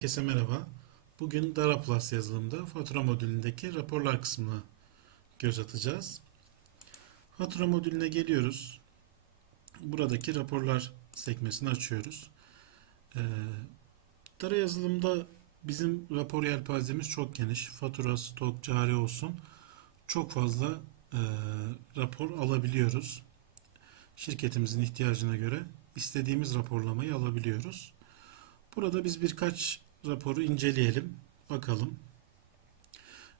Herkese merhaba. Bugün Dara Plus yazılımda fatura modülündeki raporlar kısmına göz atacağız. Fatura modülüne geliyoruz. Buradaki raporlar sekmesini açıyoruz. Ee, Dara yazılımda bizim rapor yelpazemiz çok geniş. Fatura, stok, cari olsun. Çok fazla e, rapor alabiliyoruz. Şirketimizin ihtiyacına göre istediğimiz raporlamayı alabiliyoruz. Burada biz birkaç raporu inceleyelim. Bakalım.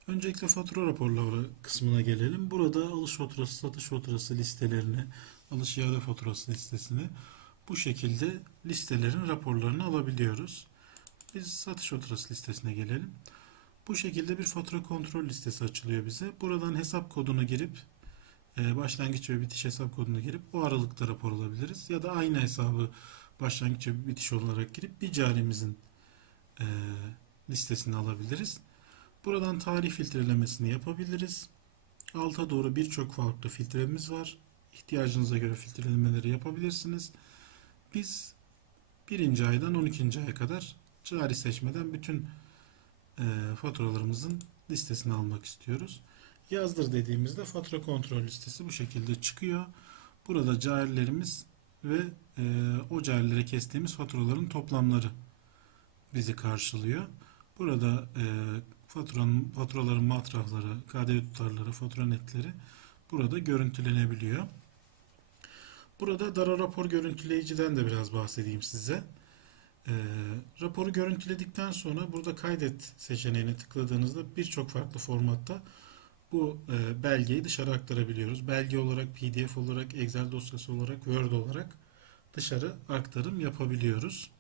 Öncelikle fatura raporları kısmına gelelim. Burada alış faturası, satış faturası listelerini, alış iade faturası listesini bu şekilde listelerin raporlarını alabiliyoruz. Biz satış faturası listesine gelelim. Bu şekilde bir fatura kontrol listesi açılıyor bize. Buradan hesap kodunu girip e, başlangıç ve bitiş hesap kodunu girip o aralıkta rapor alabiliriz. Ya da aynı hesabı başlangıç ve bitiş olarak girip bir carimizin e, listesini alabiliriz. Buradan tarih filtrelemesini yapabiliriz. Alta doğru birçok farklı filtremiz var. İhtiyacınıza göre filtrelemeleri yapabilirsiniz. Biz birinci aydan 12. aya kadar cari seçmeden bütün e, faturalarımızın listesini almak istiyoruz. Yazdır dediğimizde fatura kontrol listesi bu şekilde çıkıyor. Burada carilerimiz ve e, o carilere kestiğimiz faturaların toplamları bizi karşılıyor. Burada e, faturanın, faturaların matrahları, KDV tutarları, fatura netleri burada görüntülenebiliyor. Burada Dara rapor görüntüleyiciden de biraz bahsedeyim size. E, raporu görüntüledikten sonra burada kaydet seçeneğine tıkladığınızda birçok farklı formatta bu e, belgeyi dışarı aktarabiliyoruz. Belge olarak, PDF olarak, Excel dosyası olarak, Word olarak dışarı aktarım yapabiliyoruz.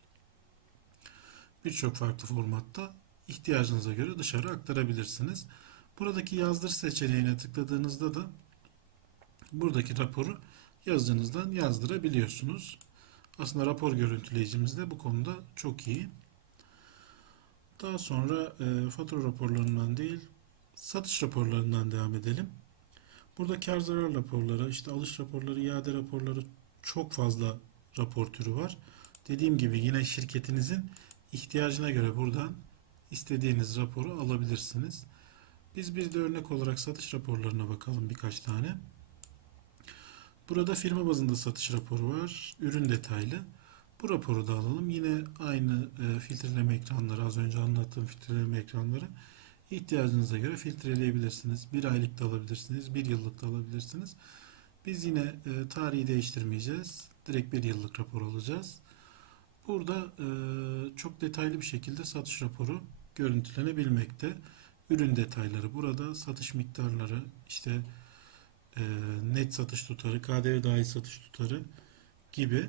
Birçok farklı formatta ihtiyacınıza göre dışarı aktarabilirsiniz. Buradaki yazdır seçeneğine tıkladığınızda da buradaki raporu yazıcınızdan yazdırabiliyorsunuz. Aslında rapor görüntüleyicimiz de bu konuda çok iyi. Daha sonra e, fatura raporlarından değil, satış raporlarından devam edelim. Burada kar zarar raporları, işte alış raporları, iade raporları çok fazla rapor türü var. Dediğim gibi yine şirketinizin ihtiyacına göre buradan istediğiniz raporu alabilirsiniz. Biz bir de örnek olarak satış raporlarına bakalım birkaç tane. Burada firma bazında satış raporu var. Ürün detaylı. Bu raporu da alalım. Yine aynı e, filtreleme ekranları az önce anlattığım filtreleme ekranları ihtiyacınıza göre filtreleyebilirsiniz. Bir aylık da alabilirsiniz. Bir yıllık da alabilirsiniz. Biz yine e, tarihi değiştirmeyeceğiz. Direkt bir yıllık rapor alacağız. Burada e, çok detaylı bir şekilde satış raporu görüntülenebilmekte. Ürün detayları burada, satış miktarları, işte e, net satış tutarı, KDV dahil satış tutarı gibi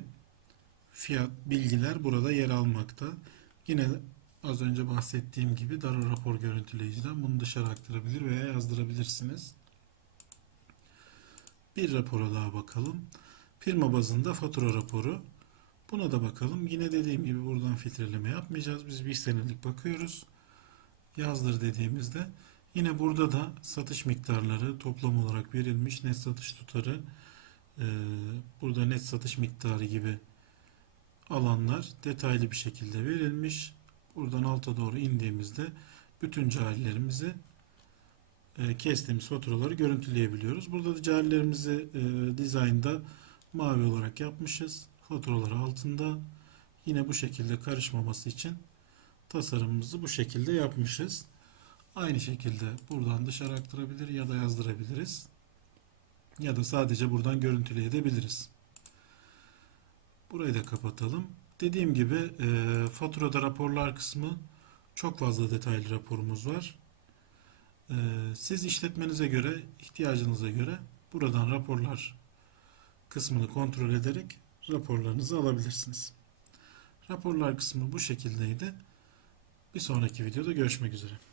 fiyat bilgiler burada yer almakta. Yine az önce bahsettiğim gibi Dara rapor görüntüleyiciden bunu dışarı aktarabilir veya yazdırabilirsiniz. Bir rapora daha bakalım. Firma bazında fatura raporu. Buna da bakalım. Yine dediğim gibi buradan filtreleme yapmayacağız. Biz bir senelik bakıyoruz. Yazdır dediğimizde yine burada da satış miktarları toplam olarak verilmiş. Net satış tutarı e, burada net satış miktarı gibi alanlar detaylı bir şekilde verilmiş. Buradan alta doğru indiğimizde bütün carilerimizi e, kestiğimiz faturaları görüntüleyebiliyoruz. Burada da carilerimizi e, dizaynda mavi olarak yapmışız. Faturaları altında yine bu şekilde karışmaması için tasarımımızı bu şekilde yapmışız. Aynı şekilde buradan dışarı aktarabilir ya da yazdırabiliriz. Ya da sadece buradan görüntüleyebiliriz. Burayı da kapatalım. Dediğim gibi e, faturada raporlar kısmı çok fazla detaylı raporumuz var. E, siz işletmenize göre, ihtiyacınıza göre buradan raporlar kısmını kontrol ederek raporlarınızı alabilirsiniz. Raporlar kısmı bu şekildeydi. Bir sonraki videoda görüşmek üzere.